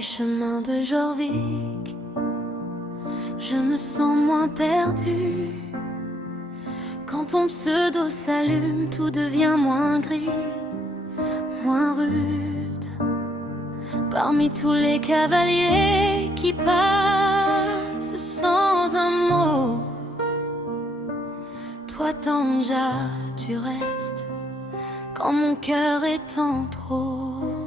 les chemins de Jorvik, je me sens moins perdue. Quand ton pseudo s'allume, tout devient moins gris, moins rude. Parmi tous les cavaliers qui passent sans un mot, toi Tanja, tu restes quand mon cœur est en trop.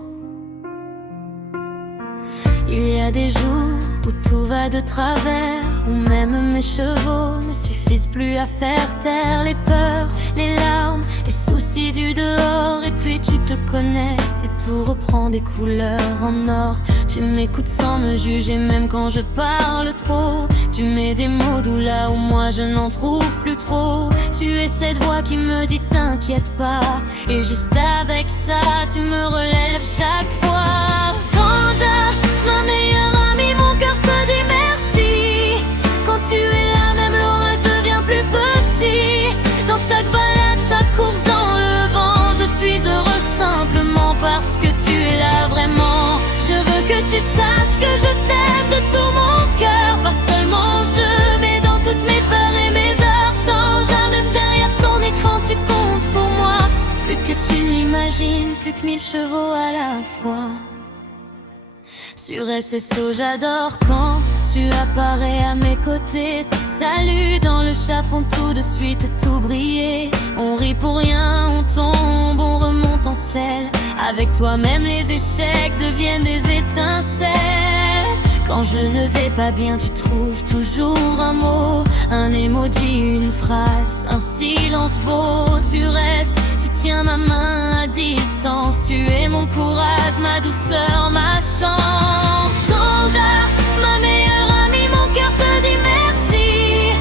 Il y a des jours où tout va de travers, où même mes chevaux ne suffisent plus à faire taire les peurs, les larmes, les soucis du dehors. Et puis tu te connectes et tout reprend des couleurs en or. Tu m'écoutes sans me juger même quand je parle trop. Tu mets des mots doux là où moi je n'en trouve plus trop. Tu es cette voix qui me dit t'inquiète pas, et juste avec ça tu me relèves chaque fois. Tanja, ma meilleure amie, mon cœur te dit merci. Quand tu es là, même l'orage devient plus petit. Dans chaque balade, chaque course dans le vent, je suis heureux simplement parce que tu es là vraiment. Je veux que tu saches que je t'aime de tout mon cœur, pas seulement je, mais dans toutes mes peurs et mes heures. Tanja, même derrière ton écran, tu comptes pour moi. Plus que tu l'imagines, plus que 1000 chevaux à la fois. Sur SSO, j'adore quand tu apparais à mes côtés. Tes saluts dans le chat font tout de suite tout briller. On rit pour rien, on tombe, on remonte en selle. Avec toi même les échecs deviennent des étincelles. Quand je ne vais pas bien, tu trouves toujours un mot, un emoji, une phrase, un silence beau. Tu restes, tu tiens ma main à distance. Tu es mon courage, ma douceur, ma chance. Tanja, ma meilleure amie, mon cœur te dit merci.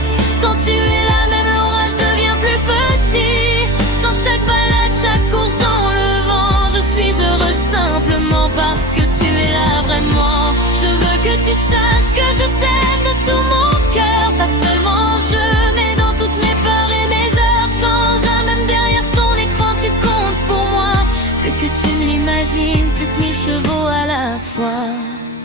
Quand tu es là, même l'orage devient plus petit. Dans chaque balade, chaque course dans le vent, je suis heureux simplement parce que tu es là vraiment. Je veux que tu saches que je t'aime de tout mon cœur, pas seulement je, mais dans toutes mes peurs et mes heures. Tanja, même derrière ton écran, tu comptes pour moi. Plus que tu ne l'imagines, plus que 1000 chevaux à la fois.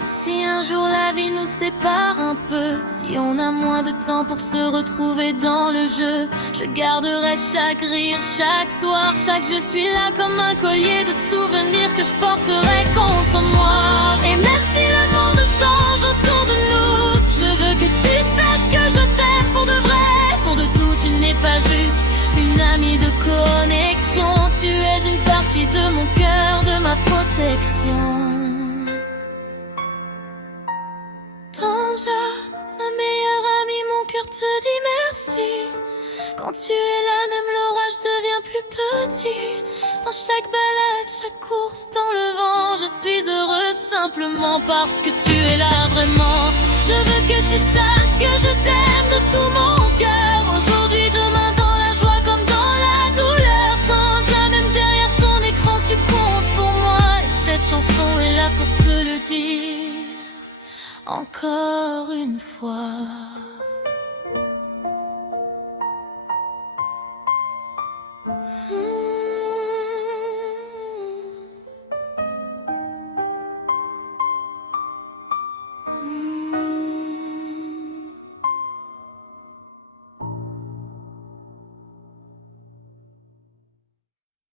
Si un jour la vie nous sépare un peu, si on a moins de temps pour se retrouver dans le jeu, je garderai chaque rire, chaque soir, chaque je suis là comme un collier de souvenirs que je porterai contre moi. Et merci, le monde change autour de nous. Je veux que tu saches que je t'aime pour de vrai, pour de tout. Tu n'es pas juste une amie de connexion, tu es une partie de mon cœur, de ma protection. Tanja, ma meilleure amie, mon cœur te dit merci. Quand tu es là, même l'orage devient plus petit. Dans chaque balade, chaque course dans le vent, je suis heureuse simplement parce que tu es là vraiment. Je veux que tu saches que je t'aime de tout mon cœur. Aujourd'hui, demain, dans la joie comme dans la douleur. Tanja, même derrière ton écran, tu comptes pour moi. Et cette chanson est là pour te le dire encore une fois.